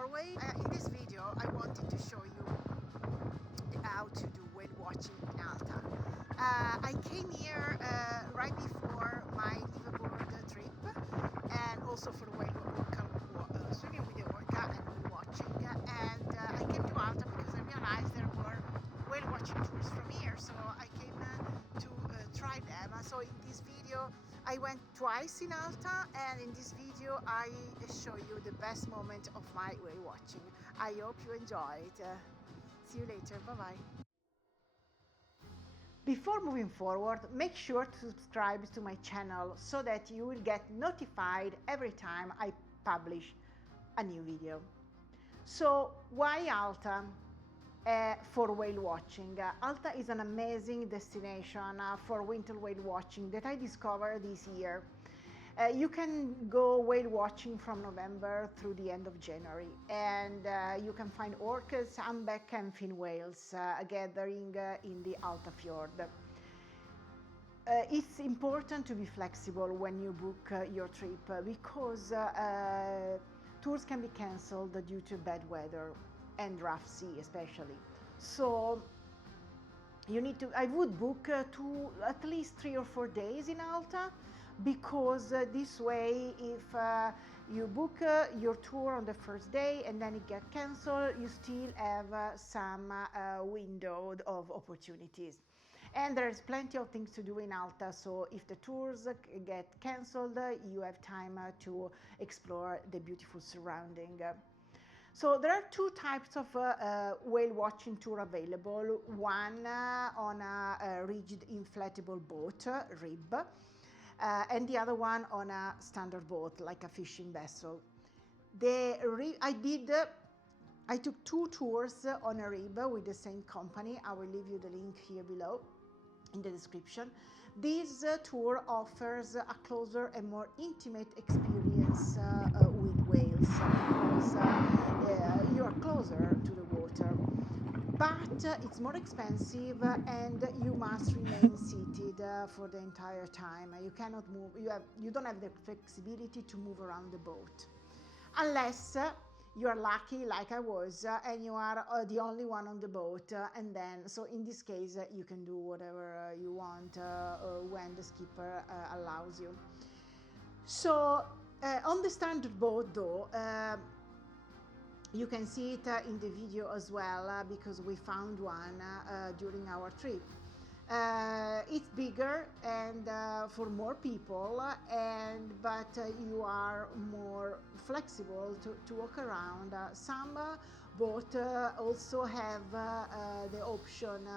Norway. In this video I wanted to show you how to do whale watching in Alta. I came here right before my liveaboard trip and also for whale swimming with the orca and whale watching, and I came to Alta because I realized there were whale watching tours from here, so I came to try them. So in this video I went twice in Alta, and in this video I show you the best moment of my whale watching. I hope you enjoy it. See you later, bye bye. Before moving forward, make sure to subscribe to my channel so that you will get notified every time I publish a new video. So why Alta? For whale watching. Alta is an amazing destination for winter whale watching that I discovered this year. You can go whale watching from November through the end of January, and you can find orcas, humpbacks and fin whales gathering in the Alta fjord. It's important to be flexible when you book your trip because tours can be cancelled due to bad weather and rough sea especially. So you need to, I would book at least 3 or 4 days in Alta, because this way if you book your tour on the first day and then it gets cancelled, you still have some window of opportunities. And there's plenty of things to do in Alta, so if the tours get cancelled, you have time to explore the beautiful surrounding. So there are two types of whale watching tour available. One on a rigid inflatable boat, rib, and the other one on a standard boat, like a fishing vessel. I took 2 tours on a rib with the same company. I will leave you the link here below in the description. This tour offers a closer and more intimate experience with whales, because you are closer to the water, but it's more expensive and you must remain seated for the entire time. You cannot move, you don't have the flexibility to move around the boat, unless you are lucky like I was and you are the only one on the boat, and then so in this case you can do whatever you want when the skipper allows you. So on the standard boat though, you can see it in the video as well, because we found one during our trip. It's bigger and for more people, but you are more flexible to walk around. Some boats also have the option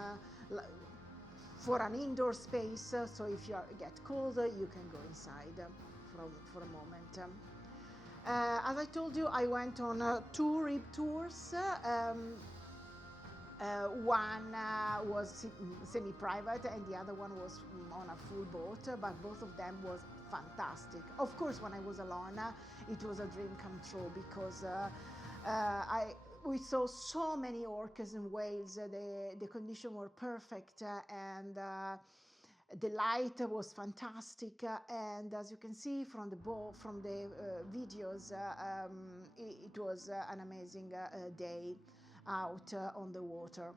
for an indoor space, so if you get cold you can go inside for a moment. As I told you, I went on 2 rib tours. One was semi-private and the other one was on a full boat, but both of them was fantastic. Of course, when I was alone, it was a dream come true, because we saw so many orcas and whales. The conditions were perfect, and the light was fantastic, and as you can see from the videos, it was an amazing day out on the water.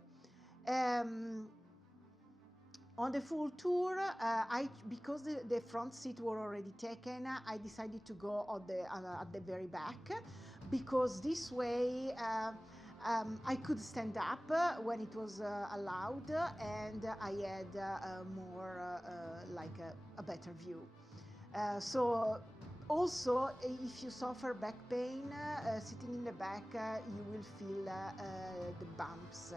On the full tour, because the front seat were already taken, I decided to go at the very back, because this way I could stand up when it was allowed, and I had more like a better view. So also, if you suffer back pain, sitting in the back, you will feel the bumps,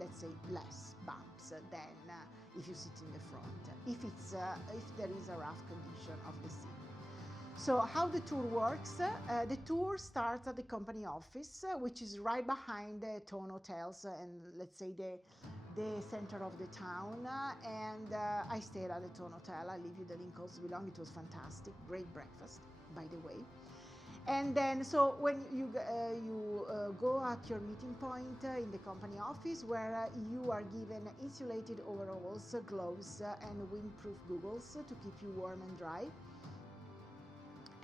let's say less bumps than if you sit in the front, if there is a rough condition of the sea. So how the tour works? The tour starts at the company office, which is right behind the town hotels and let's say the center of the town, and I stayed at the town hotel. I'll leave you the link also below. It was fantastic, great breakfast, by the way. And then, so when you go at your meeting point in the company office, where you are given insulated overalls, gloves, and windproof goggles to keep you warm and dry.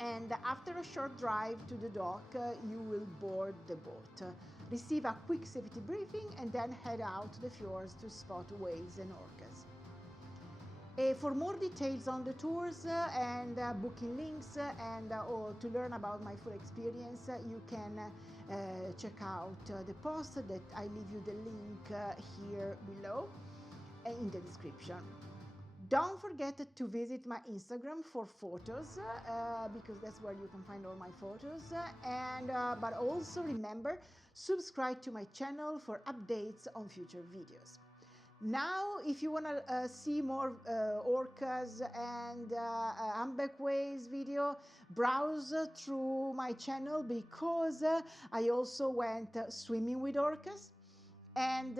And after a short drive to the dock, you will board the boat, receive a quick safety briefing, and then head out to the fjords to spot whales and orcas. For more details on the tours and booking links or to learn about my full experience, you can check out the post that I leave you the link here below in the description. Don't forget to visit my Instagram for photos because that's where you can find all my photos. But also remember, subscribe to my channel for updates on future videos. Now, if you want to see more orcas and humpback whales video, browse through my channel because I also went swimming with orcas, and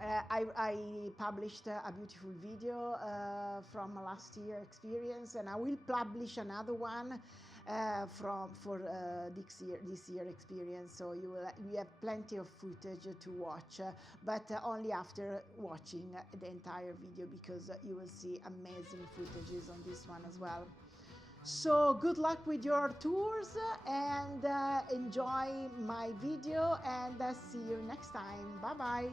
I published a beautiful video from last year experience, and I will publish another one for this year experience. So you have plenty of footage to watch, but only after watching the entire video, because you will see amazing footages on this one as well. So good luck with your tours, and enjoy my video, and see you next time. Bye bye.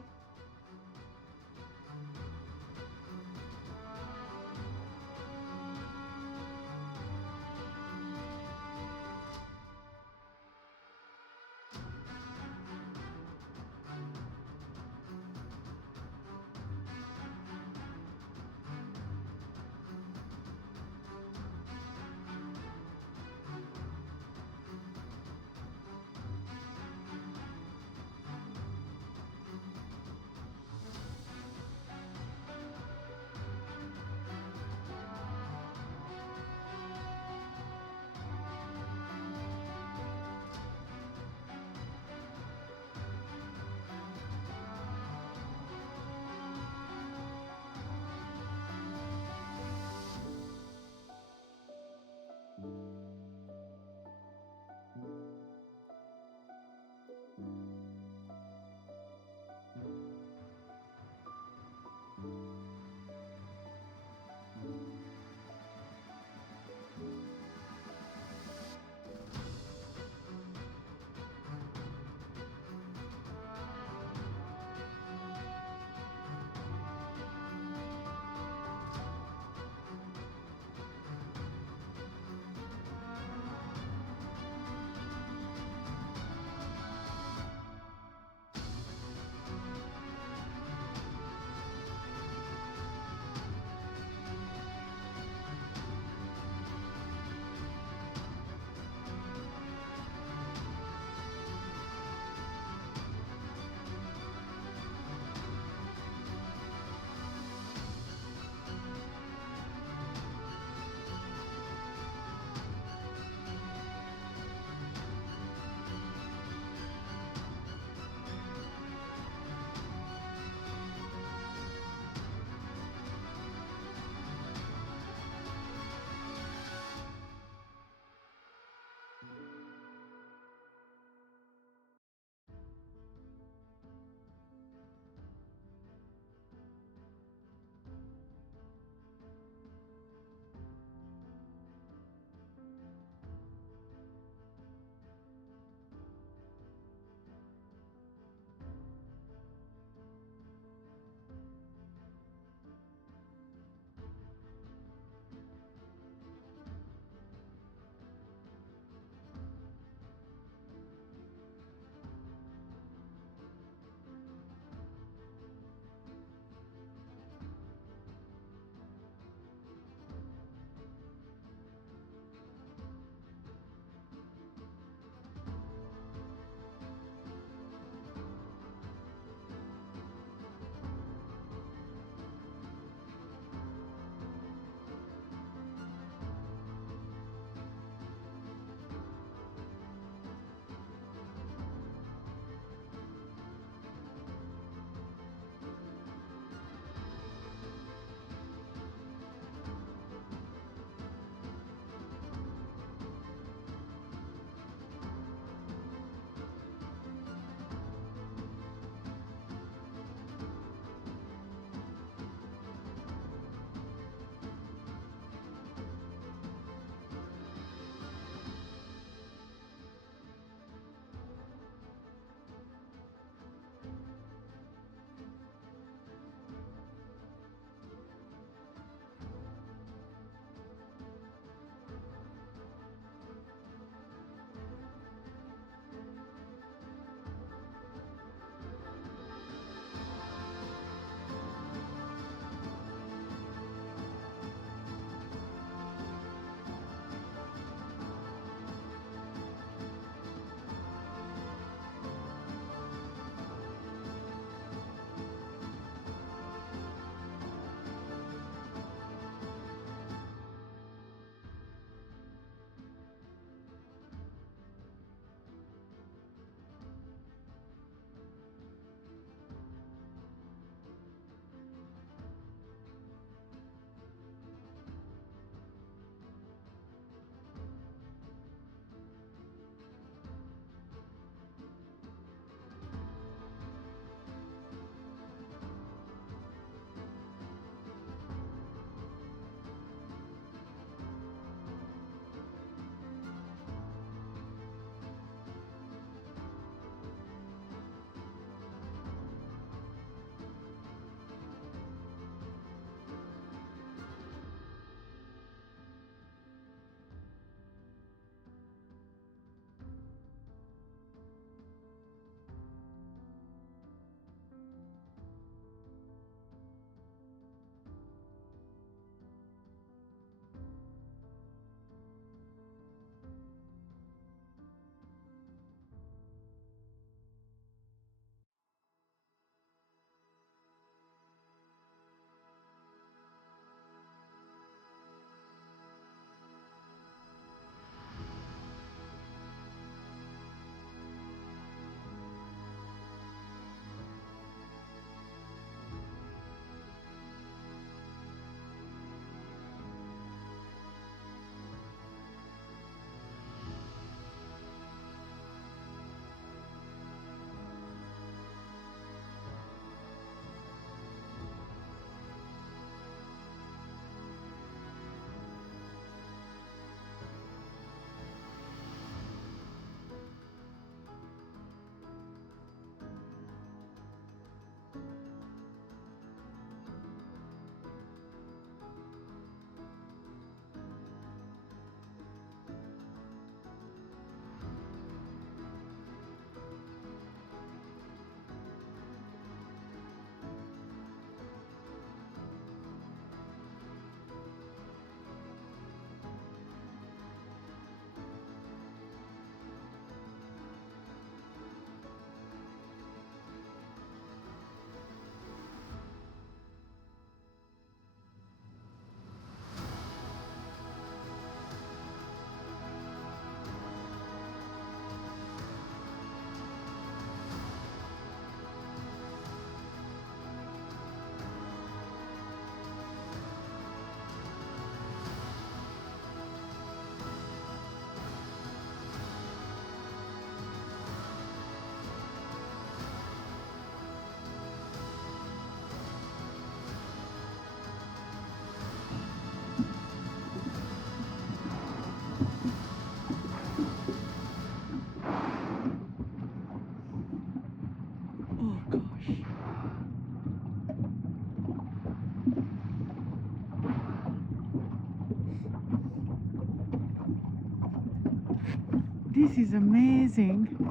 This is amazing.